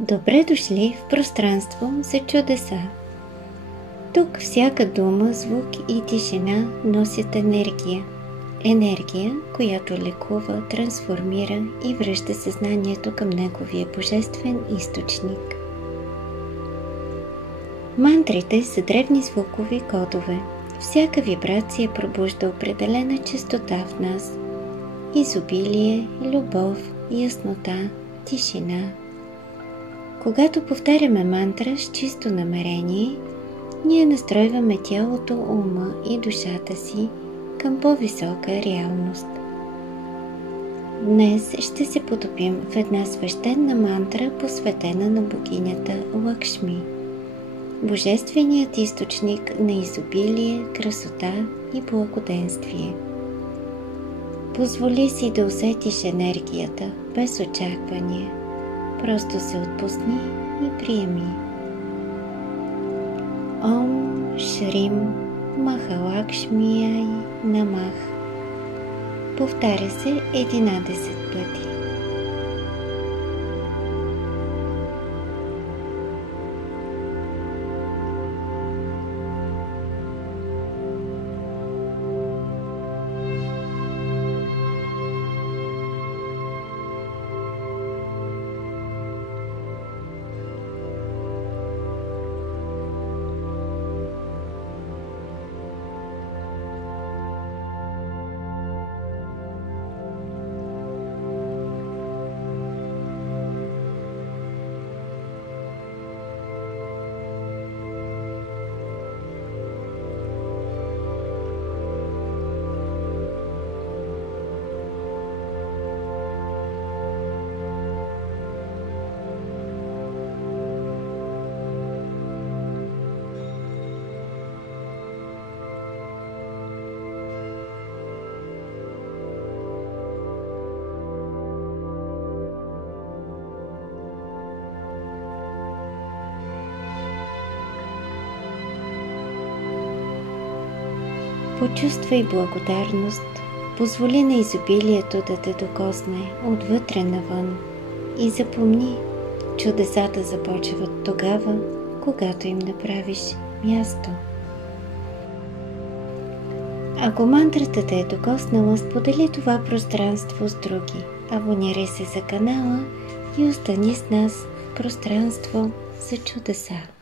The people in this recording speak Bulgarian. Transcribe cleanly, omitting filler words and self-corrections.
Добре дошли в пространство за чудеса. Тук всяка дума, звук и тишина носят енергия. Енергия, която лекува, трансформира и връща съзнанието към неговия божествен източник. Мантрите са древни звукови кодове. Всяка вибрация пробужда определена честота в нас. Изобилие, любов, яснота, тишина. Когато повтаряме мантра с чисто намерение, ние настройваме тялото, ума и душата си към по-висока реалност. Днес ще се потопим в една свещена мантра, посветена на богинята Лакшми, божественият източник на изобилие, красота и благоденствие. Позволи си да усетиш енергията без очаквания. Просто се отпусни и приеми. Ом Шрим Махалакшмияй Намах. Повтаря се 11 пъти. Почувствай благодарност, позволи на изобилието да те докосне отвътре навън и запомни, чудесата започват тогава, когато им направиш място. Ако мантрата те е докоснала, сподели това пространство с други. Абонирай се за канала и остани с нас в пространство за чудеса.